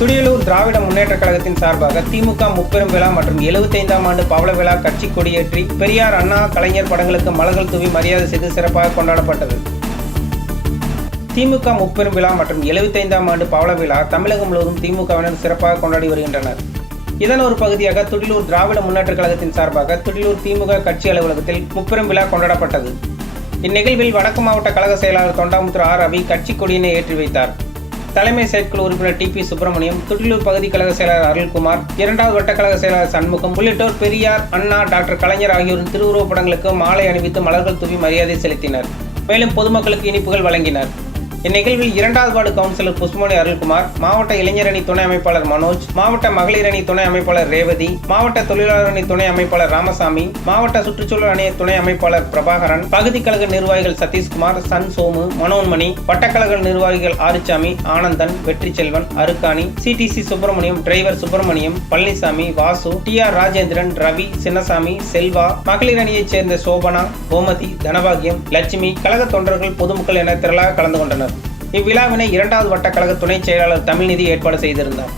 துடியலூர் திராவிட முன்னேற்ற கழகத்தின் சார்பாக திமுக முப்பெரும் விழா மற்றும் எழுபத்தைந்தாம் ஆண்டு பவள விழா கட்சி கொடியேற்றி பெரியார் அண்ணா கலைஞர் படங்களுக்கு மலர்கள் தூவி மரியாதை செய்து சிறப்பாக கொண்டாடப்பட்டது. திமுக முப்பெரும் விழா மற்றும் எழுபத்தைந்தாம் ஆண்டு பவள விழா தமிழகம் முழுவதும் திமுகவினர் சிறப்பாக கொண்டாடி வருகின்றனர். இதன் ஒரு பகுதியாக துடிலூர் திராவிட முன்னேற்ற கழகத்தின் சார்பாக துடிலூர் திமுக கட்சி அலுவலகத்தில் முப்பெரும் விழா கொண்டாடப்பட்டது. இந்நிகழ்வில் வடக்கு மாவட்ட கழக செயலாளர் தொண்டாமுத்தூர் ஆர் ரவி கட்சி கொடியினை ஏற்றி வைத்தார். தலைமை செயற்குழு உறுப்பினர் டி பி சுப்பிரமணியம் துட்டிலூர் பகுதி கழக செயலாளர் அருள்குமார் இரண்டாவது வட்ட கழக செயலாளர் சண்முகம் உள்ளிட்டோர் பெரியார் அண்ணா டாக்டர் கலைஞர் ஆகியோரின் திருவுருவப் படங்களுக்கு மாலை அணிவித்து மலர்கள் தூவி மரியாதை செலுத்தினர். மேலும் பொதுமக்களுக்கு இனிப்புகள் வழங்கினர். இந்நிகழ்வில் இரண்டாவது வார்டு கவுன்சிலர் புஷ்மணி அருள்குமார் மாவட்ட இளைஞர் அணி துணை அமைப்பாளர் மனோஜ் மாவட்ட மகளிர் அணி துணை அமைப்பாளர் ரேவதி மாவட்ட தொழிலாளர் அணி துணை அமைப்பாளர் ராமசாமி மாவட்ட சுற்றுச்சூழல் அணி துணை அமைப்பாளர் பிரபாகரன் பகுதி கழக நிர்வாகிகள் சதீஷ்குமார் சன் சோமு மனோன்மணி வட்டக்கழக நிர்வாகிகள் Aruchamy Anandan Vetri Selvan Arukkani CDC Subramaniam driver Subramaniam Palanisamy Vasu T R Rajendran Ravi Chinnasamy Selva மகளிர் அணியைச் சேர்ந்த சோபனா கோமதி தனபாகியம் லட்சுமி கழக தொண்டர்கள் பொதுமக்கள் என திரளாக கலந்து கொண்டனர். இவ்விழாவினை இரண்டாவது வட்ட கழக துணைச் செயலாளர் தமிழ்நிதி ஏற்பாடு செய்திருந்தார்.